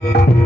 Thank you.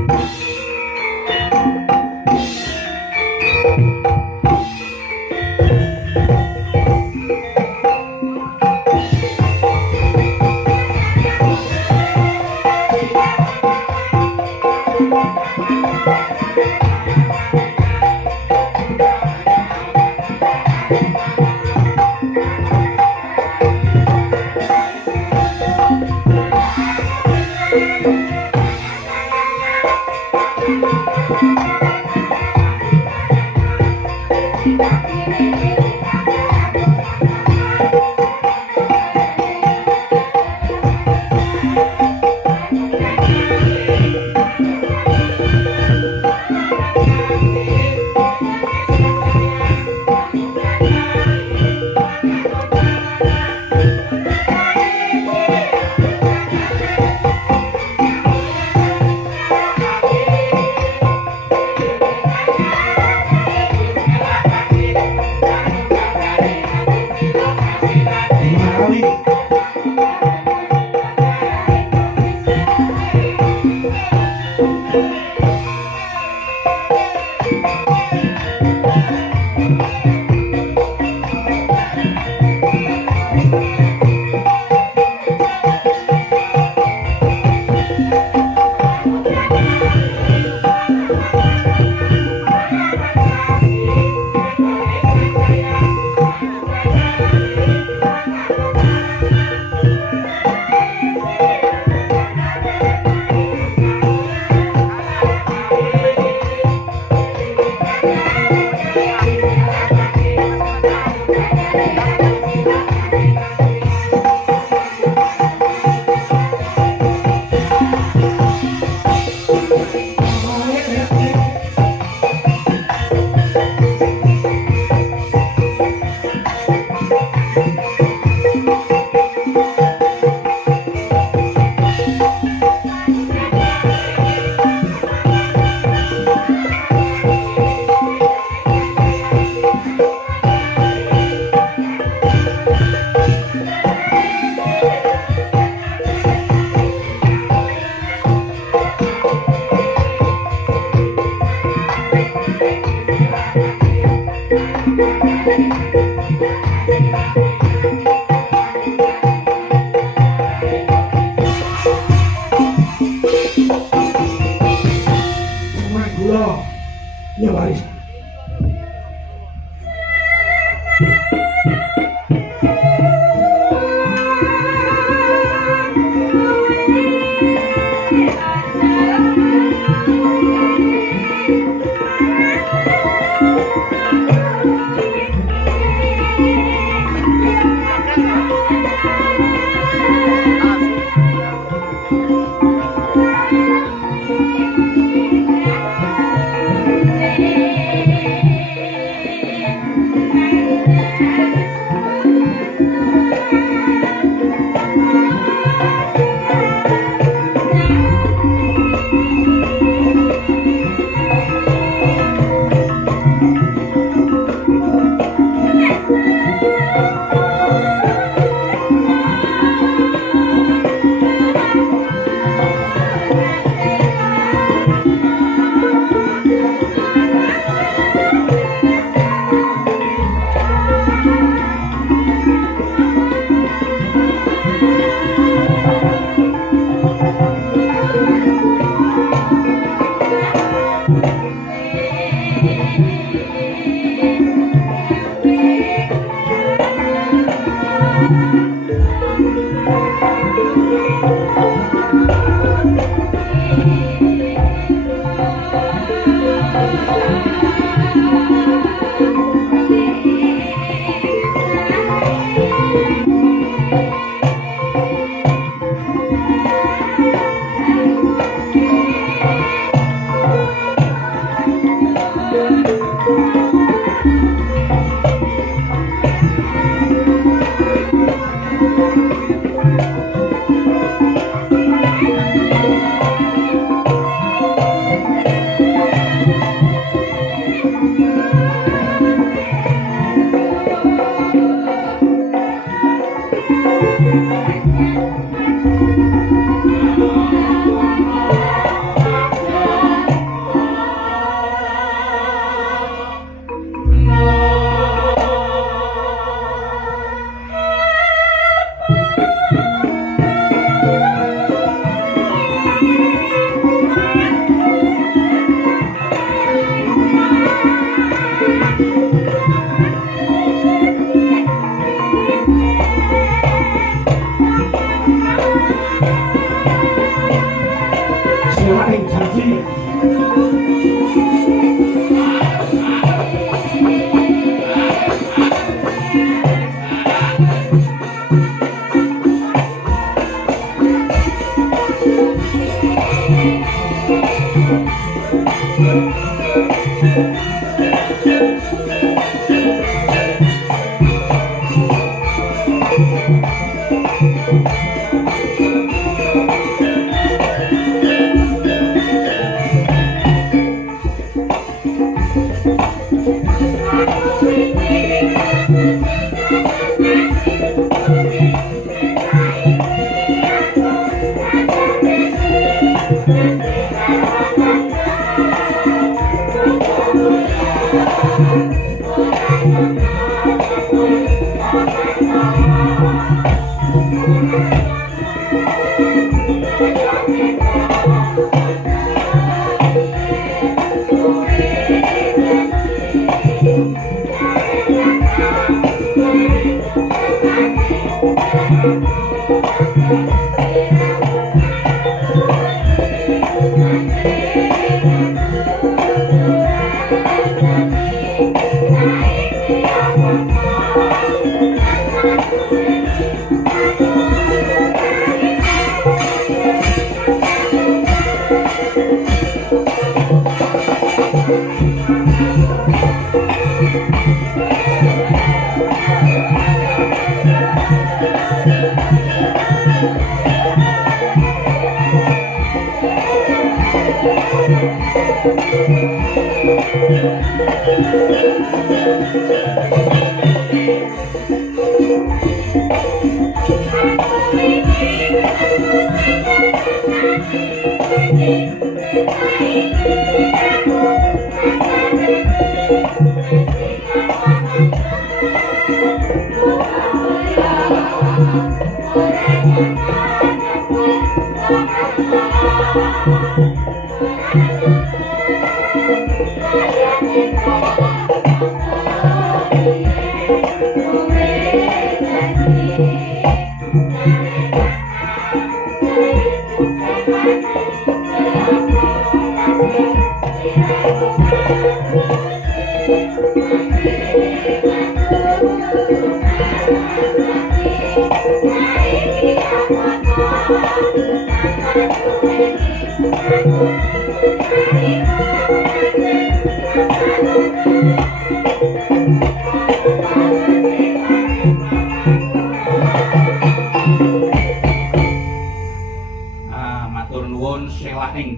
selain janji.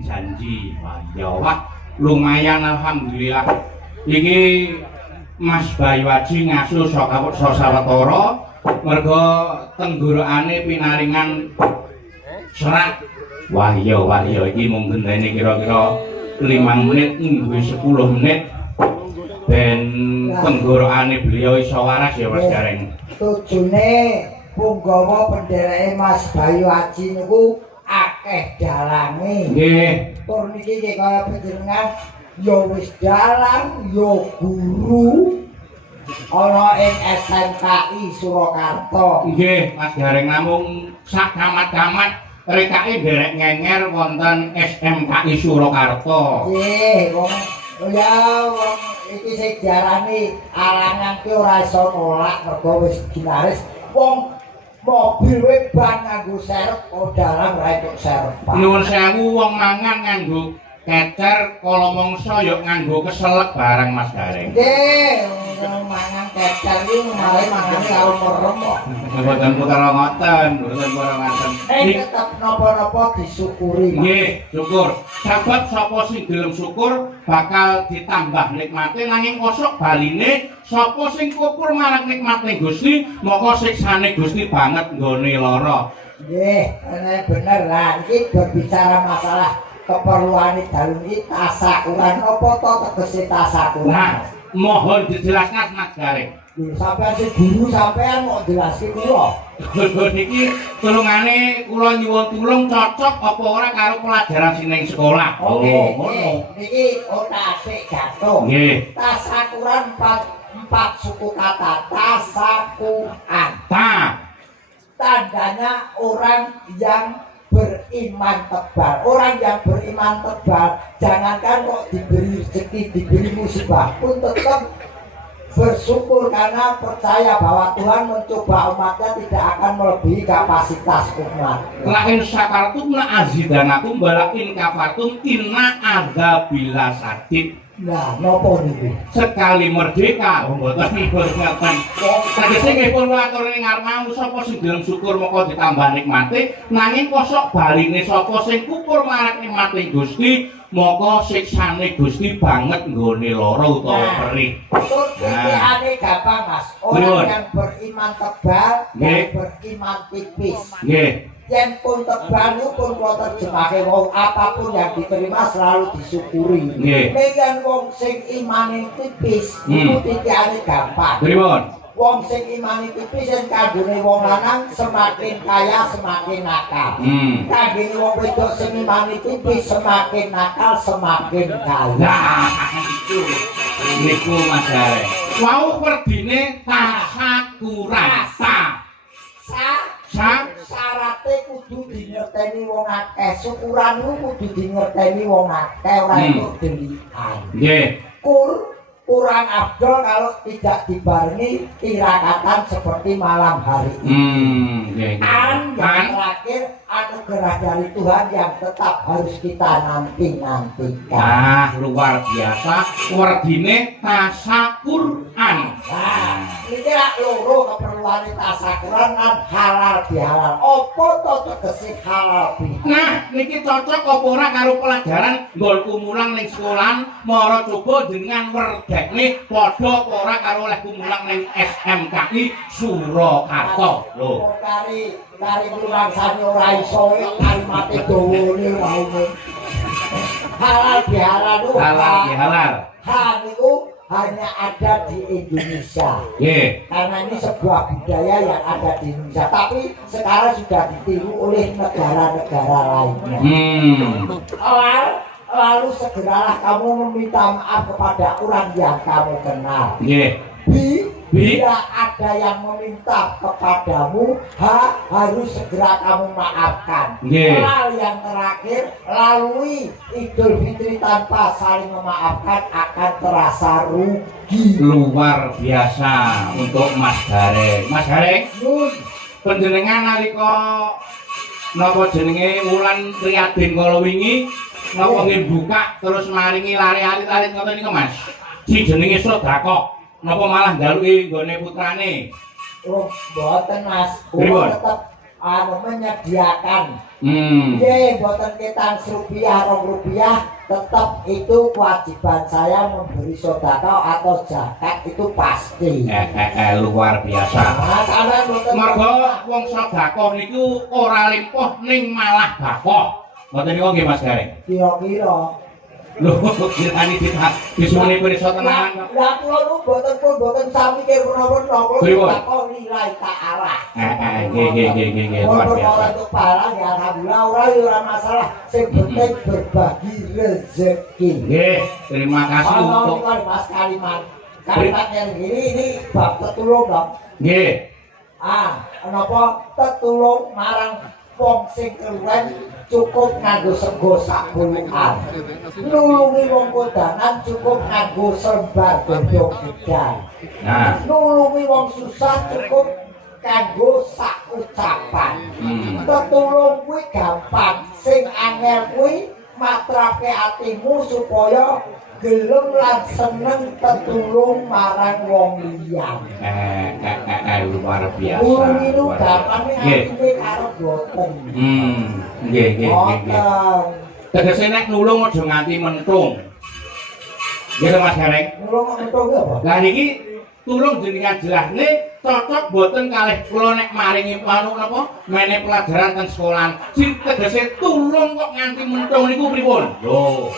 Janji. Wah, lumayan alhamdulillah. Iki Mas Bayu Aji ngaso sawetara mergo tenggorokane pinaringan serak. Wah iya iki mung gendene kira-kira 5 menit nggo 10 menit ben tenggorokane beliau iso waras ya Mas Gareng. Tujune punggawa pendereke Mas Bayu Aji niku akeh dalange. Nggih. Tur niki kaya panjenengan ya wis dalang, ya guru ana ing SMKI Surakarta. Nggih, Mas Gareng namung sak camat-camat rekake derek ngenger wonten SMKI Surakarta. Nggih, wong iki sing diarani alangan ki ora iso nolak mergo wis ginaris wong mobil wae ban nganggo serep dalang ra entuk serep. Nuwun sewu wong mangan nganggo kecer kala mangsa ya nganggo keselek barang Mas Gareng. Nggih, mangan kecer iki malah mangan karo merem kok. Mboten putra ngoten, mboten putra ngoten. Tetep napa-napa disyukuri. Nggih, syukur. Sebab sapa sing gelem syukur bakal ditambah nikmate nanging kosok baline sapa sing kukur marang nikmate Gusti, moko siksane Gusti banget nggone lara. Nggih, bener lah. Iki berbicara masalah keperluan dalu iki tasakuran apa to tegese tasakuran. Nah, mohon dijelaskan Mas Gareng. Sampeyan sing guru sampeyan mau jelaske kula. Niki tulungane kula nyuwun tulung cocok apa ora karo pelajaran sing ning sekolah. Ngono. Niki otak jatuh. Nggih. Tasakuran empat suku kata tasakuran. Ta. Tandanya orang yang beriman tebal. Orang yang beriman tebal, jangankan kok diberi rezeki, diberi musibah pun tetap bersyukur karena percaya bahwa Tuhan mencoba umatnya tidak akan melebihi kapasitas umat. Lain syakartum na azidanakum balakin kafartum inna adzabila sadid. Nah, nopo niku? Sekali merdeka, mboten ngaten. Tegese nggih pun matur ing ngarep sapa sing gelem syukur moko ditambah nikmate, nanging kosok baline sapa sing kukur marang nikmate Gusti, moko siksane Gusti banget nggone lara utawa perih. Tur pikirane gampang, Mas. Orang yang beriman tebal, yang beriman tipis. Nggih. Yang pun tebal itu pun kalau terjemahkan wong apapun yang diterima selalu disyukuri. Yang wong sing imane tipis itu titiane gampang. Wong sing imane tipis yang kagune wong lanang semakin kaya semakin nakal. Kagune wong wedok sing imane tipis semakin nakal semakin kaya. Nah, itu niku Mas Gareng. Wau werdine tasakuran. Syaratnya kudu dingerteni wong akeh, syukuranmu kudu dingerteni wong akeh, ora itu delikan. Nggih. Kurang afdol kalau tidak dibarengi tirakatan seperti malam hari ini. Yang terakhir anugerah dari Tuhan yang tetap harus kita nantikan. Ah, luar biasa. Werdine tasakuran. Nah, ini loro keperluan tasakuran kan halal bihalal. Apa to tegese halal bihalal? Nah, niki cocok apa ora karo pelajaran nggolku mulang ning sekolahan mara coba dengan werdekne padha apa ora karo olehku mulang ning SMKI Surakarta. Lho. Kari rumangsane ora iso kalimate dawane wae. Halal bihalal itu Halal bihalal. Hal itu hanya ada di Indonesia. Karena ini sebuah budaya yang ada di Indonesia, tapi sekarang sudah ditiru oleh negara-negara lainnya. Lalu segeralah kamu meminta maaf kepada orang yang kamu kenal. Bila ada yang meminta kepadamu, harus segera kamu maafkan. Lalu yang terakhir, lalui Idul Fitri tanpa saling memaafkan akan terasa rugi. Luar biasa untuk Mas Gareng. Mas Gareng, panjenengan nalika napa jenenge wulan Riyadin kala wingi napa nggih buka terus maringi lari-alit ngoten niku Mas. Si jenenge sedekah. Napa malah njaluki nggone putrane? Oh, mboten Mas. Kula tetep menyediakan. Nggih, mboten ketang rupiah, rupiah, tetap itu kewajiban saya memberi sedekah atau zakat itu pasti. Luar biasa. Mas, ana mboten. Mergo wong sedekah niku ora limpah ning malah bakoh. Ngoten niku nggih Mas Gareng. Kira-kira Lho, kirani disuni pirsa tenan. Lah kula nu boten sami kira menapa-menapa kula takon nilai ta'ala. Nggih. Luar biasa. Untuk barang ya alhamdulillah ora masalah. Sing penting berbagi rezeki. Nggih, terima kasih untuk Mas Kalimat. Kalimat yang ini bab tetulung dong. Nggih. Napa tetulung marang wong sing keluwen cukup nganggo sego sak bulukan. Nulungi wong kodanan cukup nganggo sembar godhong gedang. Nah, nulungi wong susah cukup kanggo sak ucapan. Tetulung kuwi gampang, sing angel kuwi matrape atimu supaya gelem lan seneng tetulung marang wong liya. Luar biasa. Nulungi gampang nek karo boten. Nggih. Tegese nek nulung aja nganti mentung. Nggih Mas Gareng. Nulung mentung apa? Lah niki tulung jenengan jelasne cocok boten kalih kula nek maringi napa mene pelajaran ten sekolahan. Sing tegese tulung kok nganti mentung niku pripun? Lho.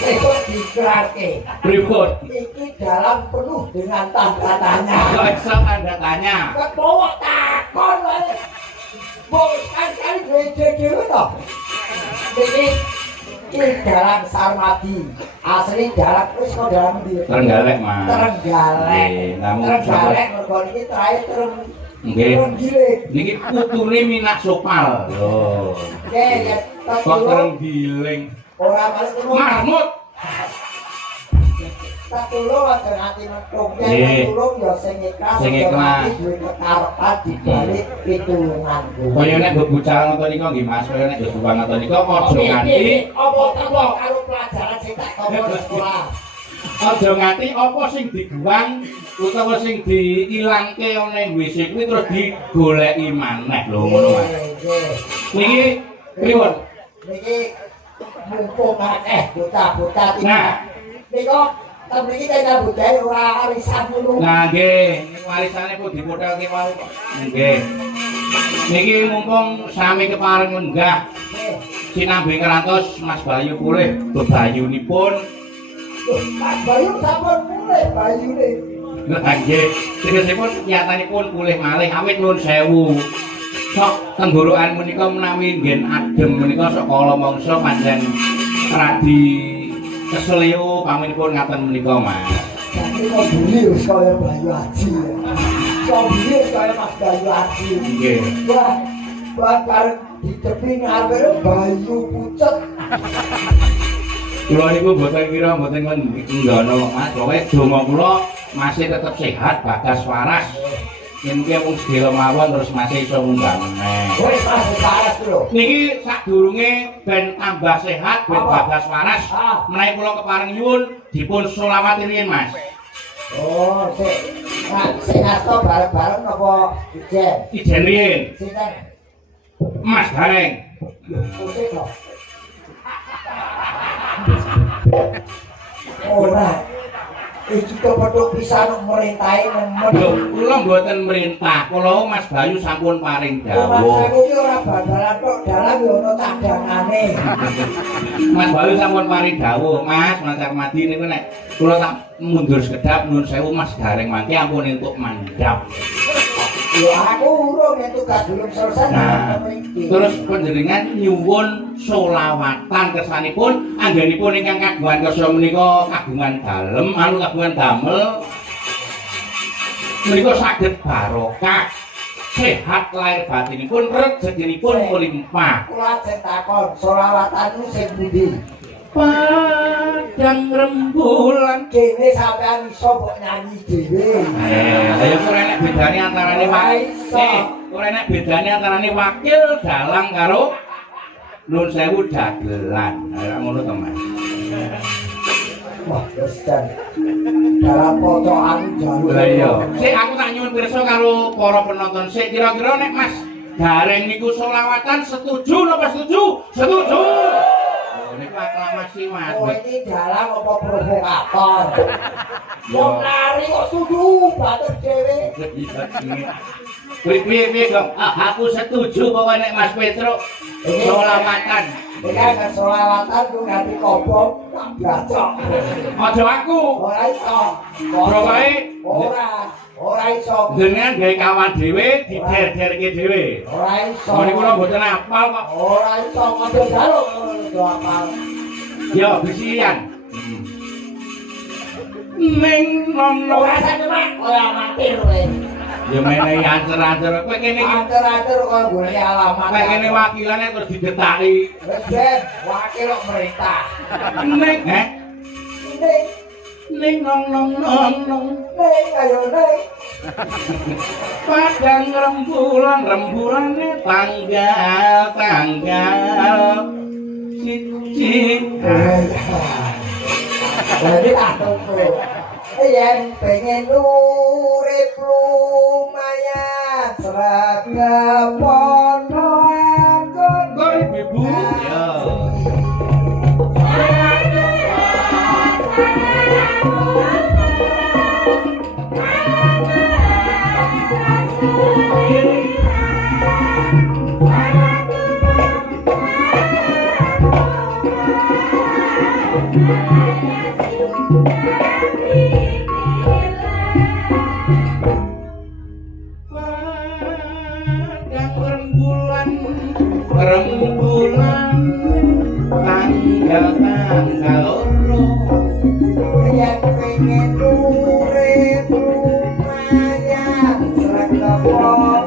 Itu dikerake. Pripun? Iki dalam penuh dengan tanda tanya. Kok iso tanda tanya? Kebawa takon wae. Wong sekali dhewe to. Iki dalam Sarmadi. Asli dalam wis kok dalam ndi? Trenggalek, Mas. Trenggalek. Nggih, namun Trenggalek mergo iki terakhir Nggih. Giling. Niki putune Minak Sopal. Lho. Nggih, ya Kok terenggiling. ora malih ngono. Mahmud. Tak tulung aja nganti mentung. Nggih. Yen tulung ya sing ikhlas. Sing ikhlas. Duwe kekarepan dibalik pitulunganku. Kaya nek bebucal ngoten nika nggih Mas, kaya nek bebucal ngoten nika aja nganti apa teko karo pelajaran sing tak tomo di sekolah. aja nganti apa sing diguwang utawa sing diilangke ana ing WC kuwi terus digoleki maneh lho ngono Mas. Nggih. Niki pripun? Niki mumpung akeh bocah-bocah iki. Nah. Nika mriki kaya budaya ora arisan ngono. Nah nggih, niku warisane pun dipothelke wae kok. Nggih. Niki mumpung sami kepareng lenggah Nggih. sinambi kerantos Mas Bayu pulih bebayunipun. Loh, Mas Bayu sampun mulai bayune. Lah nggih, tegesipun nyatanipun pulih malih awit nuwun sewu. Sok tenggorokan menika menawi nggen adem menika sok kala mangsa pancen radi keselio paminipun ngaten menika Mas. Jadi kok buli wis kaya Bayu Aji. Kok buli wis kaya Mas Bayu Aji. Nggih. Wah bareng di tepi ngarep Bayu pucet. Kula niku mboten kira mboten nggono Mas, pokoke donga kula masih tetep sehat bagas waras. Yen ki wong sedaya mawon terus masih iso munggah meneh. Wis Mas waras lho. Niki sadurunge ben tambah sehat ben bagas waras. Menawi kula kepareng nyuwun dipun selawat riyin Mas. Oh, sing ngasto bareng-bareng napa ijen? Ijen riyin. Sinten? Mas Gareng. Pusing kok. Ora. Iki kok petuk pisan merintahe nemen. Lho, kula mboten merintah. Kula Mas Bayu sampun paring Mas dawuh. aku ki ora badalan tok dalan yo ono cadangane. Mas Bayu sampun paring dawuh, Mas, Mas Armadi niku nek kula tak mundur sekedap nuwun sewu Mas Gareng mangke ampun entuk mandhap. Yo aku urung yen tugas belum selesai Nah, mriki. terus panjenengan nyuwun selawatan kersanipun anggenipun ingkang kagungan kersa menika kagungan dalem, kagungan damel menika saged barokah, sehat lahir batinipun, rezekinipun melimpah. Kula ajeng takon, selawatanmu sing pundi? Padang rembulan. Kene sampean iso mbok nyanyi dhewe. Ya ora enek bedane antarane ora enek bedane antarane wakil dalang karo nun sewu dagelan. Ora ngono to, Mas. Wah, wis jan. Dalam pocokan jalur. Lah iya. Sik aku tak nyuwun pirsa karo para penonton. Sik kira-kira nek Mas Gareng niku selawatan setuju napa setuju? Setuju. Niku aklamasi Mas. Oh, ini dalang apa provokator? Wong lari kok setuju batur dhewe. Piye kok aku setuju pokoke nek Mas Petro selawatan. Iki kan selawatan ku nganti kobong tak bacok. Aja aku. Ora iso. Pokoke ora iso. jenengan gawe kawan dhewe dider-derke dhewe. Ora iso. Mun kula mboten apal kok. Ora iso ngono jaluk ngono apal. Ya bisian. Ning nono Ora sampe mak kaya amatir kowe. ya menehi ancer-ancer. Kowe kene iki Atur-atur kok golek alamat. kowe kene wakilane terus didetaki. Wis ben wakil kok merintah. Ning Ning ning nong ning ayo ning. padang rembulan-rembulane tanggal siji. Jadi atungku yen pengen urip lumayan seragam pono anggon Gorip ibu. Ya. rembulan tanggal loro yen pengen urip lumayan seragam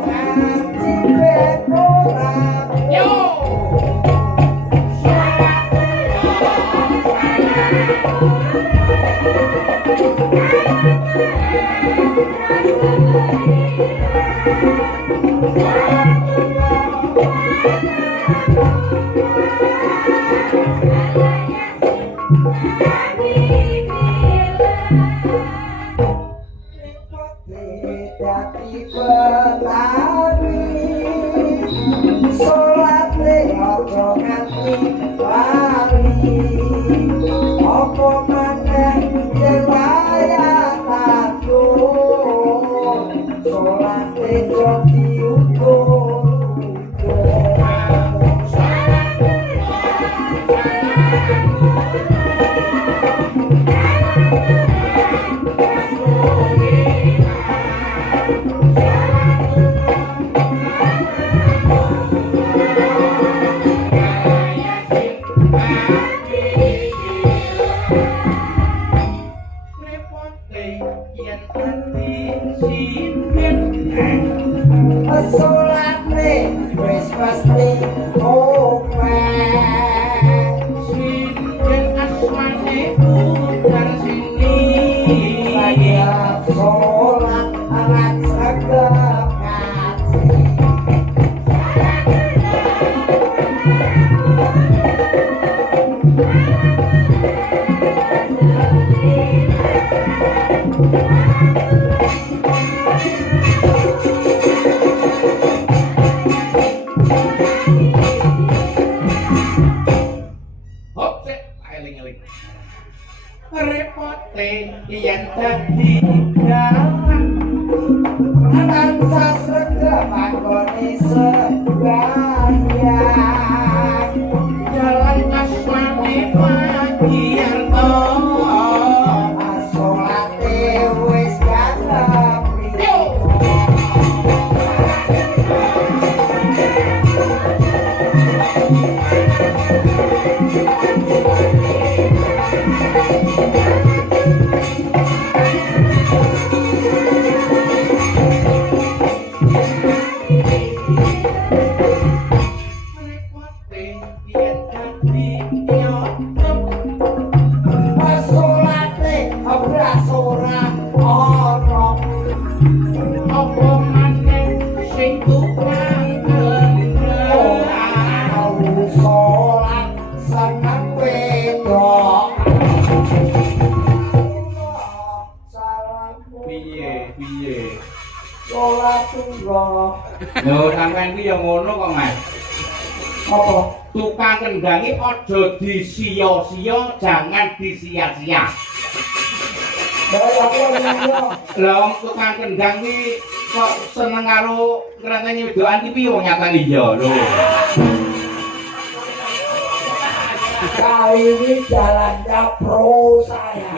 Lho sampean iki ya ngono kok, Mas. Apa? Tukang kendangi aja disia-sia, jangan disia-sia. Lah wong tukang kendang iki kok seneng karo ngrenteni wedokan iki piye wong nyatane iya lho. Kali ini jalannya pro saya.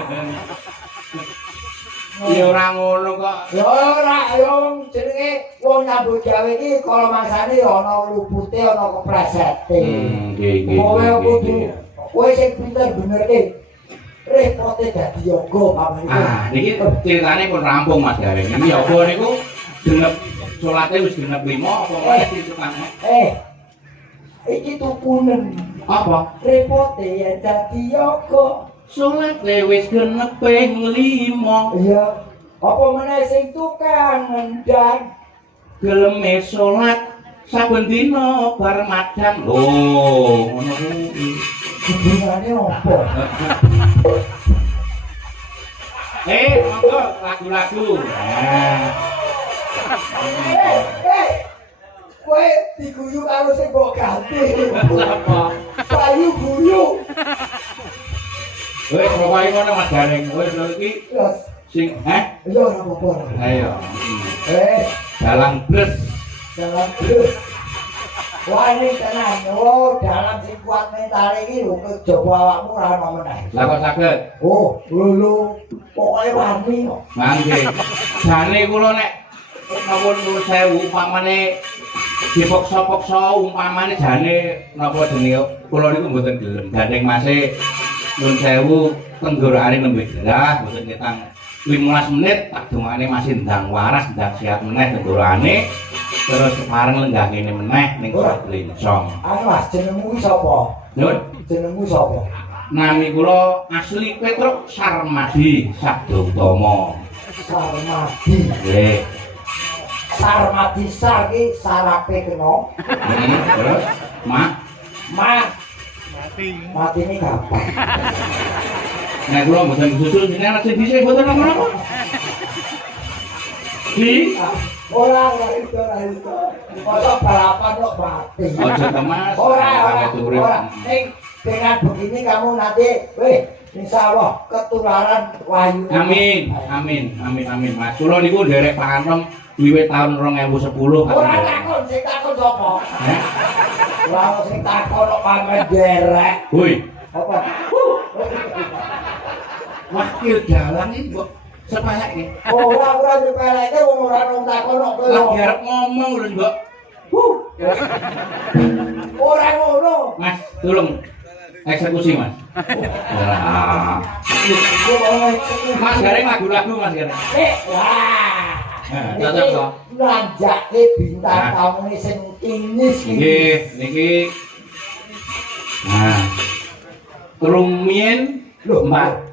Ya ora ngono kok. Ya ora, ya wong jenenge wong nyambut gawe iki kala mangsane ya ana lupute, ana kepresete. Nggih. Kowe kudu kowe sing pinter benerke. Repote dadi yoga pamane. Ah, niki ceritane pun rampung Mas Gareng. Iki yoga niku genep salate wis genep 5 apa meneh tukang. Iki tukunen. Apa? Repote ya dadi yoga. Salate wis genep ping 5. Iya. Apa meneh sing tukang ngendang Geleme salat saben dina bar madang. Lho, ngono kuwi. hubungane apa? Monggo lagu-lagu. Kowe diguyu karo sing mbok ganti. Sapa? Payu guyu. Wis pokoke ngono Mas Gareng. Wis lho iki Terus sing iya ora apa-apa. Ayo. Dalam Dalang terus. Wah ini tenan, dalam sing kuat mental iki lho kejaba awakmu ora ono meneh. Lah kok saged? Oh, lho. Pokoke wani kok. Nggih. Jane kula nek napa nuwun sewu umpamane dipaksa-paksa umpamane jane napa jenenge kula niku mboten gelem. Gandeng Mase nuwun sewu tenggorokane nembe gerah mboten ketang 15 menit tak dongane masih ndang waras ndang siap meneh tenggorokane terus kepareng lenggah ngene meneh ning lincong. Anu Mas jenengmu sapa? Nuwun. Jenengmu sapa? Nami kula asli Petruk Sarmadi Sabda Utama. Sarmadi. Nggih. Sarmadi sar ki sarape kena. Terus mak mati ini kapan? nek kula mboten susul jenengan sing dhisik mboten napa-napa. Di Ora itu. Masa balapan kok mati. aja temas. Ora. Ning dengan begini kamu nanti, insya Allah ketularan wahyu. Amin Mas. Kula niku nderek panem wiwit tahun 2010. Ora takon, sing takon sapa? Ora sing takon kok pamer derek. Woi, Apa? wakil dalang iki kok sepayake. Ora nyepeleke wong ora nang takon kok kowe. Lagi arep ngomong lho, Mbok. Ora ngono. Mas, tolong eksekusi, Mas. Wah. Mas Gareng lagu-lagu Mas Gareng. Wah. Cocok kok. Lanjake bintang tamu sing kinis Niki. Nah. Turung mien lho, Mbak.